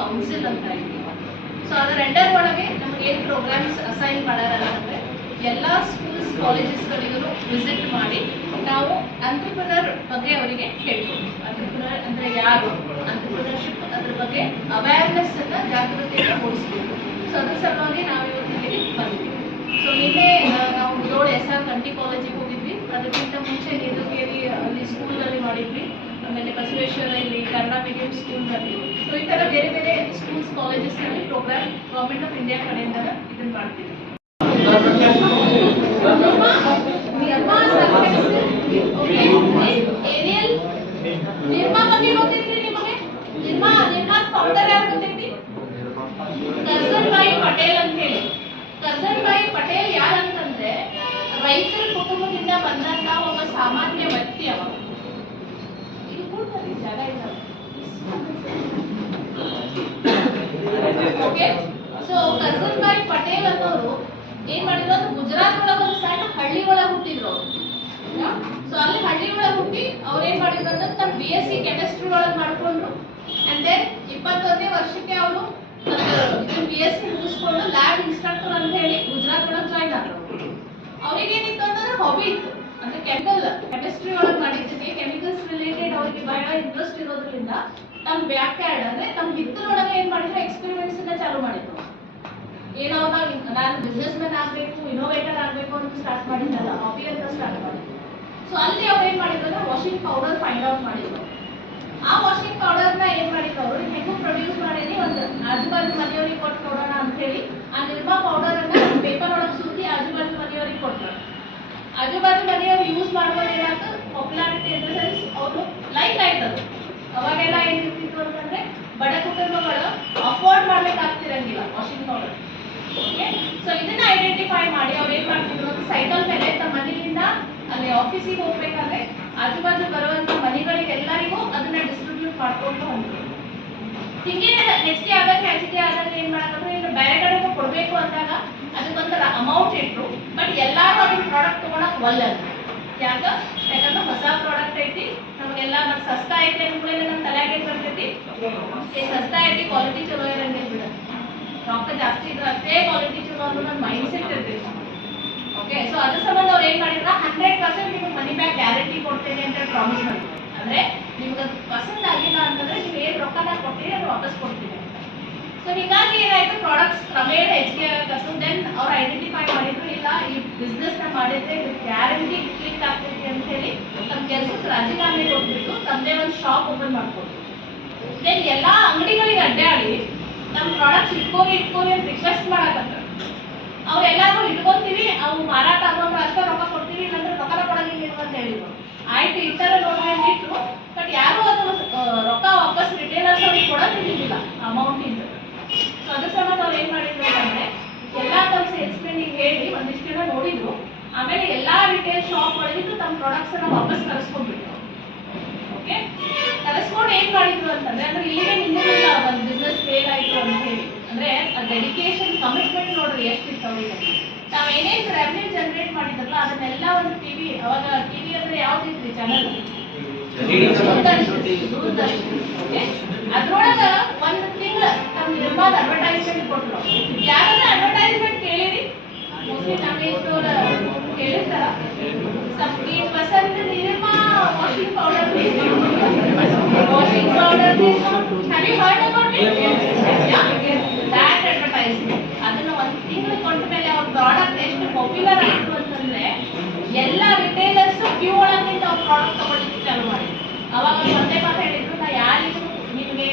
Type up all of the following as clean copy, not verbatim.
Council ಅಂತ ಇದ್ದೀವಿ. So ಅದರ ಎಂಡರ್ ಒಳಗೆ ನಮಗೆ ಏನು ಪ್ರೋಗ್ರಾಮ್ಸ್ ಅಸೈನ್ ಮಾಡಾರಂತಂದರೆ ಎಲ್ಲ ಸ್ಕೂಲ್ಸ್ ಕಾಲೇಜಸ್ಗಳಿಗೂ ವಿಸಿಟ್ ಮಾಡಿ ನಾವು ಅಂಟ್ರಪ್ರಿನರ್ ಬಗ್ಗೆ ಅವರಿಗೆ ಹೇಳ್ಕೊಡ್ತೀವಿ. ಅಂಟ್ರಪ್ರಿನರ್ ಅಂದರೆ ಯಾರು, ಅಂಟ್ರಪ್ರಿನರ್ಶಿಪ್ ಅದ್ರ ಬಗ್ಗೆ ಅವೇರ್ನೆಸ್ ಅನ್ನ ಜಾಗೃತಿಯನ್ನು ಮೂಡಿಸ್ಬೇಕು. ಸೊ ಅದ್ರ ಸಲುವಾಗಿ ನಾವು ಇವತ್ತು ಇಲ್ಲಿಗೆ ಬಂದಿದ್ದೀವಿ. ಸೊ ನಿನ್ನೆ ನಾವು ಮುಧೋಳ SR ಕಂಟಿ ಕಾಲೇಜಿಗೆ ಹೋಗಿದ್ವಿ. ಅದಕ್ಕಿಂತ ಮುಂಚೆ ನೀಲಗಿರಿ ಅಲ್ಲಿ ಸ್ಕೂಲಲ್ಲಿ ಮಾಡಿದ್ವಿ. ಆಮೇಲೆ ಬಸವೇಶ್ವರ ಇಲ್ಲಿ ಕನ್ನಡ ಮೀಡಿಯಂ ಸ್ಕೂಲ್ನಲ್ಲಿ. ಸೊ ಈ ಥರ ಬೇರೆ ಬೇರೆ ಸ್ಕೂಲ್ಸ್ ಕಾಲೇಜಸ್ನಲ್ಲಿ ಪ್ರೋಗ್ರಾಮ್ ಗೌರ್ಮೆಂಟ್ ಆಫ್ ಇಂಡಿಯಾ ಕಡೆಯಿಂದ ಇದನ್ನು ಮಾಡ್ತೀವಿ. ನಿರ್ಮಾ ಬಗ್ಗೆ ಗೊತ್ತಿದ್ರಿ ನಿಮಗೆ? ನಿರ್ಮಾ ಫೌಂಡರ್ ಯಾರು ಗೊತ್ತೈತಿ? ಕರ್ಜನ್ಭಾಯಿ ಪಟೇಲ್ ಅಂತ ಹೇಳಿ. ಕರ್ಜನ್ಭಾಯಿ ಪಟೇಲ್ ಯಾರಂತಂದ್ರೆ ರೈತರ ಕುಟುಂಬದಿಂದ ಬಂದಂತ ಒಬ್ಬ ಸಾಮಾನ್ಯ ವ್ಯಕ್ತಿ. ಅವ ಇದು ಕೂಡಲ್ಲಿ ಜಾಗ ಇಲ್ಲ. ಓಕೆ, ಸೊ ಕರ್ಜನ್ಭಾಯಿ ಪಟೇಲ್ ಅನ್ನೋರು ಏನ್ ಮಾಡಿದ್ರು ಅಂದ್ರೆ ಗುಜರಾತ್ ಒಳಗೆ ಒಂದು ಸಣ್ಣ ಹಳ್ಳಿ ಒಳಗೆ ಹುಟ್ಟಿದ್ರು ಅವರು. ಸೊ ಅಲ್ಲಿ ಹಳ್ಳಿ ಒಳಗೆ ಹುಟ್ಟಿ ಅವ್ರು ಏನ್ ಮಾಡಿದ್ರು ಅಂದ್ರೆ ತಮ್ಮ BSc ಕೆಮಿಸ್ಟ್ರಿ ಒಳಗೆ ಮಾಡ್ಕೊಂಡ್ರು. ಅಂಡ್ ದೆನ್ 21ನೇ ವರ್ಷಕ್ಕೆ ಅವರು BSc ಮುಗಿಸ್ಕೊಂಡು ಲ್ಯಾಬ್ ಇನ್ಸ್ಟ್ರಕ್ಟರ್ ಅಂತ ಹೇಳಿ ಗುಜರಾತ್ ಒಳಗೆ ಜಾಯ್ನ್ ಆದ್ರು. ಅವ್ರಿಗೆ ಏನಿತ್ತು ಅಂತಂದ್ರೆ ಹಾಬಿ ಇತ್ತು, ಅಂದ್ರೆ ಕೆಮಿಸ್ಟ್ರಿ ಒಳಗೆ ಮಾಡಿದ್ದೀನಿ, ಕೆಮಿಕಲ್ಸ್ ರಿಲೇಟೆಡ್ ಅವ್ರಿಗೆ ಬಹಳ ಇಂಟ್ರೆಸ್ಟ್ ಇರೋದ್ರಿಂದ ತಮ್ಮ ಬ್ಯಾಕ್ ಯಾರ್ಡ್ ಅಂದ್ರೆ ತಮ್ಮ ಹಿತ್ತಲೊಳಗೆ ಏನ್ ಮಾಡಿದ್ರು ಎಕ್ಸ್ಪೆರಿಮೆಂಟ್ಸ್ ಅನ್ನ ಚಾಲೂ ಮಾಡಿದ್ರು. ಏನೋ ನಾನು ಬಿಸ್ನೆಸ್ ಮ್ಯಾನ್ ಆಗಬೇಕು, ಇನೋವೇಟರ್ ಆಗಬೇಕು ಅಂತ ಸ್ಟಾರ್ಟ್ ಮಾಡಿದ್ದಲ್ಲ, ಹಾಬಿ ಅಂತ ಸ್ಟಾರ್ಟ್ ಮಾಡಿದ್ರು. ಸೊ ಅಲ್ಲಿ ಅವ್ರು ಏನ್ ಮಾಡಿದ್ರು ಅಂದ್ರೆ ವಾಷಿಂಗ್ ಪೌಡರ್ ಫೈಂಡ್ ಔಟ್ ಮಾಡಿದ್ರು. ಆ ವಾಷಿಂಗ್ ಪೌಡರ್ನ ಏನ್ ಮಾಡಿದ್ರು ಅವರು ಹೆಂಗೂ ಪ್ರೊಡ್ಯೂಸ್ ಮಾಡೀನಿ, ಒಂದು ಆಜುಬಾಜು ಮನೆಯವ್ರಿಗೆ ಕೊಟ್ಟು ಕೊಡೋಣ ಅಂತ ಹೇಳಿ ಆ ನಿರ್ಮಾ ಪೌಡರ್ ಅನ್ನ ಪೇಪರ್ ಒಳಗೆ ಸುತ್ತಿ ಆಜುಬಾಜು ಮನೆಯವ್ರಿಗೆ ಕೊಟ್ಟರು. ಆಜುಬಾಜು ಮನೆಯವ್ರು ಯೂಸ್ ಮಾಡೋದು ಏನಾಯ್ತು, ಪಾಪ್ಯುಲಾರಿಟಿ ಇನ್ ದ ಸೆನ್ಸ್ ಅವರು ಲೈಕ್ ಆಯ್ತದು. ಅವಾಗೆಲ್ಲ ಏನಿರ್ತಿತ್ತು ಅಂತಂದ್ರೆ ಬಡ ಕುಟುಂಬಗಳು ಅಫೋರ್ಡ್ ಮಾಡ್ಲಿಕ್ಕಾಗ್ತಿರಂಗಿಲ್ಲ ವಾಷಿಂಗ್ ಪೌಡರ್. ಓಕೆ, ಸೊ ಇದನ್ನ ಐಡೆಂಟಿಫೈ ಮಾಡಿ ಅವ್ರು ಏನ್ ಮಾಡ್ತಿದ್ರು ಅಂದ್ರೆ ಸೈಕಲ್ ಮೇಲೆ ತಮ್ಮ ಮನೆಯಿಂದ ಅಲ್ಲಿ ಆಫೀಸಿಗೆ ಹೋಗ್ಬೇಕಾದ್ರೆ ಆಜುಬಾಜು ಬರುವಂತ ಮನೆಗಳಿಗೆ ಎಲ್ಲರಿಗೂ ಅದನ್ನ ಡಿಸ್ಟ್ರಿಬ್ಯೂಟ್ ಮಾಡ್ಕೊಂಡು ಹೋಗ್ತಾರೆ. ಹಿಂಗೆ ಹೆಚ್ಚಿಗೆ ಆದಾಗ ಏನ್ ಮಾಡಕಂದ್ರೆ ಇನ್ನು ಬೇರೆ ಕಡೆಗೂ ಕೊಡ್ಬೇಕು ಅಂದಾಗ ಅದಕ್ಕೊಂಥರ ಅಮೌಂಟ್ ಇಟ್ರು. ಬಟ್ ಎಲ್ಲಾರು ಅದನ್ನ ಪ್ರಾಡಕ್ಟ್ ತಗೊಳಕ್ ಒಲ್ಲ. ಯಾಕಂದ್ರೆ ಹೊಸ ಪ್ರಾಡಕ್ಟ್ ಐತಿ, ನಮಗೆಲ್ಲ ಮತ್ತೆ ಸಸ್ತಾ ಐತಿ ಅಂದ್ಮೇಲೆ ನಮ್ಮ ತಲೆಗೆ ಬರ್ತೈತಿ, ಸಸ್ತಾ ಐತಿ, ಕ್ವಾಲಿಟಿ ಚಲೋ ಇರಂಗೆ ಬಿಡ, ರೊಕ್ಕ ಜಾಸ್ತಿ ಇದ್ರೆ ಅಷ್ಟೇ ಕ್ವಾಲಿಟಿ ಚಲೋ ಅನ್ನೋ ನನ್ನ ಮೈಂಡ್ ಸೆಟ್ ಇರ್ತೈತಿ. ಓಕೆ, ಸೊ ಅದ್ರ ಸಂಬಂಧ ಅವ್ರು ಏನ್ ಮಾಡಿದ್ರ 100% ನಿಮ್ಗೆ ಮನಿ ಬ್ಯಾಕ್ ಗ್ಯಾರಂಟಿ ಕೊಡ್ತೇನೆ ಅಂತ ಪ್ರಾಮಿಸ್ ಮಾಡಿದ್ರು. ಅಂದ್ರೆ ನಿಮ್ಗೆ ಪಸಂದ್ ಆಗಿಲ್ಲ ಅಂತಂದ್ರೆ ನೀವು ಏನ್ ರೊಕ್ಕನ ಕೊಡ್ತೀರಿ ಅದು ವಾಪಸ್ ಕೊಡ್ತೀವಿ ಅಂತ. ಸೊ ಹೀಗಾಗಿ ಏನಾಯ್ತು, ಪ್ರಾಡಕ್ಟ್ಸ್ ಕ್ರಮೇಣ ಹೆಚ್ಚಿಗೆ ಆಗತ್ತು. ದೆನ್ ಅವ್ರು ಐಡೆಂಟಿಫೈ ಮಾಡಿದ್ರು, ಇಲ್ಲ ಈ ಬಿಸ್ನೆಸ್ ನ ಮಾಡಿದ್ರೆ ಗ್ಯಾರಂಟಿ ಕ್ಲಿಕ್ ಆಗ್ತೈತಿ ಅಂತ ಹೇಳಿ ತಮ್ಮ ಕೆಲಸಕ್ಕೆ ರಾಜೀನಾಮೆ ಕೊಟ್ಬಿಟ್ಟು ತಮ್ಮದೇ ಒಂದು ಶಾಪ್ ಓಪನ್ ಮಾಡ್ಕೊಡ್ತು. ದೆನ್ ಎಲ್ಲಾ ಅಂಗಡಿಗಳಿಗೆ ಅಡ್ಡಾಡಿ ನಮ್ಮ ಪ್ರಾಡಕ್ಟ್ಸ್ ಇಟ್ಕೋವಿ ಅಂತ ರಿಕ್ವೆಸ್ಟ್ ಮಾಡಕತ್ತಾರೆ. ಅವ್ರೆಲ್ಲಾರು ಇಟ್ಕೊಂತೀವಿ, ಅವು ಮಾರಾಟ ಆಗೋದ್ರೆ ಅಷ್ಟೇ ರೊಕ್ಕ ಕೊಡ್ತೀವಿ, ಇಲ್ಲಾಂದ್ರೆ ರೊಕ್ಕನ ಕೊಡಂಗಿಲ್ಲ ಅಂತ ಹೇಳಿದ್ರು. ಆಯ್ತು ಇಟ್ಟಾರ ನೋಡಿ ಇಟ್ರು, ಬಟ್ ಯಾರು ಅದು ರೊಕ್ಕ ವಾಪಸ್ ರಿಟೇಲರ್ಸ್ ಅವ್ರಿಗೆ ಕೊಡೋದಿಲ್ಲ ಅಮೌಂಟ್ ಇಂದ. ಸೊ ಅದ್ರ ಸಂಬಂಧ ಅವ್ರು ಏನ್ ಮಾಡಿದ್ರು ಅಂತಂದ್ರೆ ಎಲ್ಲಾ ತಮ್ಮ ಸೇಲ್ಸ್ ಮೆನ್ಗೆ ಹೇಳಿ ಒಂದಿಷ್ಟು ಜನ ನೋಡಿದ್ರು. ಆಮೇಲೆ ಎಲ್ಲಾ ರಿಟೇಲ್ ಶಾಪ್ ಒಳಗಿದ್ದು ತಮ್ಮ ಪ್ರಾಡಕ್ಟ್ಸ್ ಅನ್ನ ವಾಪಸ್ ಕರೆಸ್ಕೊಂಡ್ಬಿಟ್ರು. ಓಕೆ, ಕರೆಸ್ಕೊಂಡು ಏನ್ ಮಾಡಿದ್ರು ಅಂತಂದ್ರೆ ಅಂದ್ರೆ ಇಲ್ಲಿಗೆ ನಿಂತಿಲ್ಲ ಒಂದು ಬಿಸ್ನೆಸ್ ಫೇಲ್ ಆಯ್ತು ಅಂತ ಹೇಳಿ. ಅಂದ್ರೆ ಡೆಡಿಕೇಶನ್ ಕಮಿಟ್ಮೆಂಟ್ ನೋಡ್ರಿ ಎಷ್ಟಿತ್ತು ಅವ್ರಿಗೆ. ನಾವ್ ಏನೇನ್ ರೆವೆನ್ಯೂ ಜನರೇಟ್ ಮಾಡಿದ್ರಲ್ಲ ಅದನ್ನೆಲ್ಲ ಒಂದು ಟಿವಿ, ಅವಾಗ ಟಿವಿ ಅಂದ್ರೆ ಯಾವ್ದಿತ್ರಿ ಚಾನಲ್, ಅದ್ರೊಳಗ ಒಂದು ತಿಂಗಳ ನಮ್ ನಿರ್ಮಾದ ಅಡ್ವರ್ಟೈಸ್ಮೆಂಟ್ ಕೊಟ್ರು. ಯಾರಾದ್ರೂ ಅಡ್ವರ್ಟೈಸ್ಮೆಂಟ್ ಕೇಳಿರಿ, ಮೋಸ್ಟ್ಲಿ ನಮಗೆ ಇಷ್ಟೋರ ಕೇಳಿರ್ತಾರ. सबकी पसंद Nirma washing powder have you heard about it? Yeah, that advertisement ಅದನ್ನ ಒಂದು ತಿಂಗಳು ಕೊಟ್ಟ ಮೇಲೆ ಅವ್ರ ಪ್ರಾಡಕ್ಟ್ ಎಷ್ಟು ಪಾಪ್ಯುಲರ್ ಆಯಿತು ಅಂತಂದ್ರೆ ಎಲ್ಲ ರಿಟೇಲರ್ಸ್ ಕ್ಯೂ ಒಳಗೆ ನಿಂತು ಅವ್ರ ಪ್ರಾಡಕ್ಟ್ ತಗೊಳ್ಳಿಕ್ಕೆ ಚಾಲು ಮಾಡಿದ್ರು. ಅವಾಗ ಒಂದೇ ಮಾತು ಹೇಳಿದ್ರು, ನಾ ಯಾರಿಗೂ ನಿಮಗೆ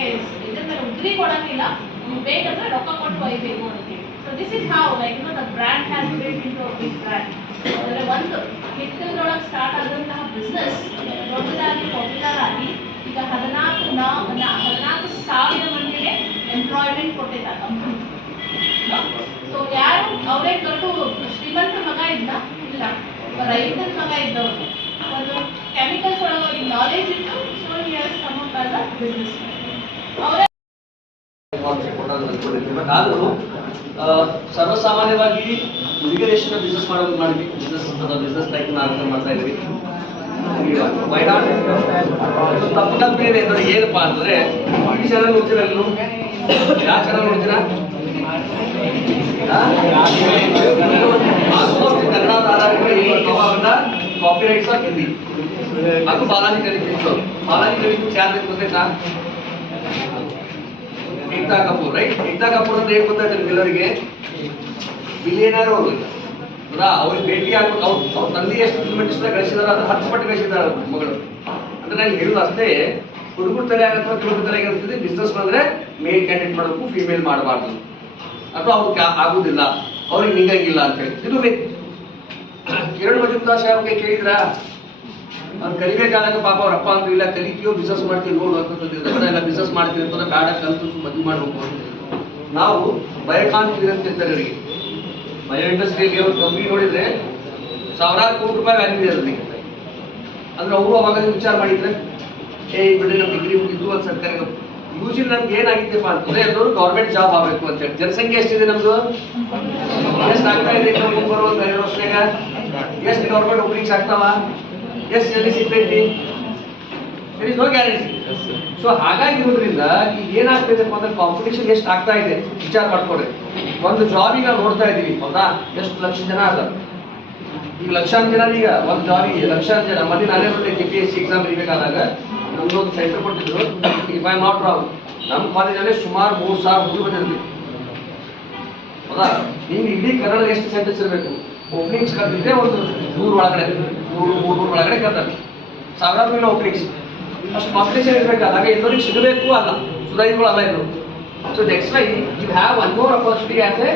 ಇದ್ರ ಮೇಲೆ ಉದ್ರಿ ಕೊಡಂಗಿಲ್ಲ, ನೀವು ಬೇಕಂದ್ರೆ ರೊಕ್ಕ ಕೊಟ್ಟು ಒಯ್ಬೇಕು ಅಂತೇಳಿ. So this is how like the brand has built into a big brand. ಅಂದರೆ ಒಂದು ಹಿತ್ತಲದೊಳಗೆ ಸ್ಟಾರ್ಟ್ ಆದಂತಹ ಬಿಸ್ನೆಸ್ ದೊಡ್ಡದಾಗಿ ಪಾಪ್ಯುಲರ್ ಆಗಿ ಈಗ 14,000 ಮಂದಿಗೆ ಎಂಪ್ಲಾಯ್ಮೆಂಟ್ ಕೊಟ್ಟಿದ್ದ ಕಂಪನಿ. ಸೊ ಯಾರು ಅವರೇ ದೊಡ್ಡ ಶ್ರೀಮಂತ ಮಗ ಇದ್ದ ಇಲ್ಲ, ರೈತರ ಮಗ ಇದ್ದವರು, ಒಂದು ಕೆಮಿಕಲ್ಸ್ ಒಳಗೆ ನಾಲೆಜ್ ಇತ್ತು. ಸೊ ಇಯರ್ಸ್ ಕಮೌಟ್ ಆದ ಬಿಸ್ನೆಸ್ ಅವರೇ. ಬಟ್ ಆದರೂ ಸರ್ವಸಾಮಾನ್ಯವಾಗಿ ಹುಡುಗರು ಎಷ್ಟು ಬಿಸ್ನೆಸ್ ಮಾಡಿದ್ವಿ, ಬಿಸ್ನೆಸ್ ಟೈಪ್ ಮಾಡ್ತಾ ಇದ್ವಿ. ತಪ್ಪು ಕಲ್ಪನೆ ಏನಪ್ಪಾ ಅಂತಂದ್ರೆ ಈ ಜನ ಯಾವ ಚಾನಲ್ ನೋಡ್ತೀರಾ? ಆಲ್ಮೋಸ್ಟ್ ಕನ್ನಡ ಧಾರಾವಾಹಿಗಳು ಕಾಪಿ ರೈಟ್ಸ್ ಆಫ್ ಹಿಂದಿ. ಅದು ಬಾಲಾಜಿ ಕಲಿತು ಬಾಲಾಜಿ ಕಲಿತು ಯಾರು ಗೊತ್ತಾಯ್ತಾ? ಏಕ್ತಾ ಕಪೂರ್, ರೈಟ್? ಏಕ್ತಾ ಕಪೂರ್ ಅಂದ್ರೆ ಏನ್ ಗೊತ್ತಾಯ್ತು ನಿಮ್ಗೆಲ್ಲರಿಗೆ? ಬಿಲಿಯನರ್ ಅವರು ಹೌದಾ? ಅವ್ರಿಗೆ ಭೇಟಿ ಆಗ್ಬೇಕು. ಅವ್ರ ತಂದೆ ಎಷ್ಟು ಫಿಲ್ಮ್ ಗಳಿಸಿದಾರೆ ಅದ್ರ 10 ಪಟ್ಟು ಗಳಿಸಿದಾರೆ ಅವ್ರ ಮಗಳು. ಅಂದ್ರೆ ನಾನು ಹೇಳುದು ಅಷ್ಟೇ, ಹುಡುಗರ ತಲೆ ಆಗತ್ತೋ ಹುಡುಗರ ತಲೆ ಆಗಿರ್ತದೆ. ಬಿಸ್ನೆಸ್ ಬಂದ್ರೆ ಮೇಲ್ ಕ್ಯಾಂಡಿಡೇಟ್ ಮಾಡಬೇಕು, ಫಿಮೇಲ್ ಮಾಡಬಾರ್ದು, ಅಥವಾ ಅವ್ರಿಗೆ ಆಗುದಿಲ್ಲ, ಅವ್ರಿಗೆ ನಿಂಗಂಗಿಲ್ಲ ಅಂತ ಹೇಳಿ. ಇದು ಕಿರಣ್ ಮಜುಮ್ದಾರ್ ಸಾಹೇಬ್ಗೆ ಕೇಳಿದ್ರ? ಅವ್ರು ಕಲಿಬೇಕಾದಾಗ ಪಾಪ ಅವ್ರ ಅಪ್ಪ ಅಂತ ಇಲ್ಲ, ಕಲಿತೀವೋ ಬಿಸ್ನೆಸ್ ಮಾಡ್ತೀವಿ ನೋಡು ಅಂತ ಎಲ್ಲ ಬಿಸ್ನೆಸ್ ಮಾಡ್ತೀವಿ ಅಂತಂದ್ರೆ ಬೇಡ, ಕಲ್ತು ಮದುವೆ ಮಾಡ್ಬೇಕು ಅಂತ. ನಾವು ಬಯೋಕಾನ್ಫಿಡೆನ್ಸ್ ಅಂತ ಇರ್ತಾರೆ ಅವರಿಗೆ. ಬಯೋ ಇಂಡಸ್ಟ್ರಿಯಲ್ಲಿ ಅವ್ರು ಕಂಪ್ನಿ ನೋಡಿದ್ರೆ ಸಾವಿರಾರು ಕೋಟಿ ರೂಪಾಯಿ ವ್ಯಾಲ್ಯೂ ಇದೆ ಅದಕ್ಕೆ. ಅಂದ್ರೆ ಅವರು ಅವಾಗ ವಿಚಾರ ಮಾಡಿದ್ರೆ ಬಿಡ್ರಿ ನಮ್ಮ ಡಿಗ್ರಿ ಮುಗಿದ್ರು ಅಂತ ಸರ್ಕಾರಿ ಯೂಶಲಿ ನಮ್ಗೆ ಏನಾಗಿದ್ದೆಪ್ಪ ಅಂತಂದ್ರೆ ಎಲ್ಲರೂ ಗೌರ್ಮೆಂಟ್ ಜಾಬ್ ಆಗಬೇಕು ಅಂತ ಹೇಳಿ. ಜನಸಂಖ್ಯೆ ಎಷ್ಟಿದೆ ನಮ್ದು? ಎಷ್ಟು ಆಗ್ತಾ ಇದೆ? ಬರುವ 2 ವರ್ಷನಾಗ ಎಷ್ಟು ಗೌರ್ಮೆಂಟ್ ಓಪನಿಂಗ್ಸ್ ಆಗ್ತಾವ? ಎಷ್ಟು ಜಲ್ದಿ ಸಿಗ್ತೈತಿ? It is no guarantee. So ಹಾಗಾಗಿರೋದ್ರಿಂದ ಈಗ ಏನಾಗ್ತೈತೆಪ್ಪ ಅಂದ್ರೆ ಕಾಂಪಿಟೇಷನ್ ಎಷ್ಟು ಆಗ್ತಾ ಇದೆ ವಿಚಾರ ಮಾಡ್ಕೊಡ್ರಿ. ಒಂದು ಜಾಬಿಗೆ ನಾವು ನೋಡ್ತಾ ಇದೀವಿ ಹೌದಾ, ಎಷ್ಟು ಲಕ್ಷ ಜನ ಅದ ಈಗ, ಲಕ್ಷಾಂತರ ಜನ. ಈಗ ಒಂದು ಜಾಬಿಗೆ ಲಕ್ಷಾಂತರ ಜನ. ಮೊನ್ನೆ ನಾನೇ ಬಂದೆ KPSC ಎಕ್ಸಾಮ್ ಬರೀಬೇಕಾದಾಗ ನಮ್ದೊಂದು ಸೆಂಟರ್ ಕೊಟ್ಟಿದ್ರು. ಇಫ್ ಐ ನಾಟ್ ರಾಂಗ್, ನಮ್ಮ ಕಾಲೇಜಲ್ಲಿ ಸುಮಾರು 3,000 ಹುಡುಗರು ಬಂದಿರ್ತೀವಿ ಹೌದಾ. ಹಿಂಗೆ ಇಡೀ ಕನ್ನಡ ಎಷ್ಟು ಸೆಂಟರ್ಸ್ ಇರಬೇಕು? ಓಪನಿಂಗ್ಸ್ ಕರೆದಿದ್ದೆ ಒಂದು 100 ಒಳಗಡೆ, 300 ಒಳಗಡೆ ಕರ್ತಾರೆ. ಸಾವಿರಾರು ಮೇಲೆ ಓಪನಿಂಗ್ಸ್. ಅಷ್ಟು ಕಾಂಪಿಟೇಷನ್ ಇರಬೇಕಾದಾಗ ಎಲ್ಲರಿಗೂ ಸಿಗಬೇಕು ಅಲ್ಲ, ಸುಧಾರಿಗಳು ಅಲ್ಲ ಇದು. So that's why you have one more opportunity as A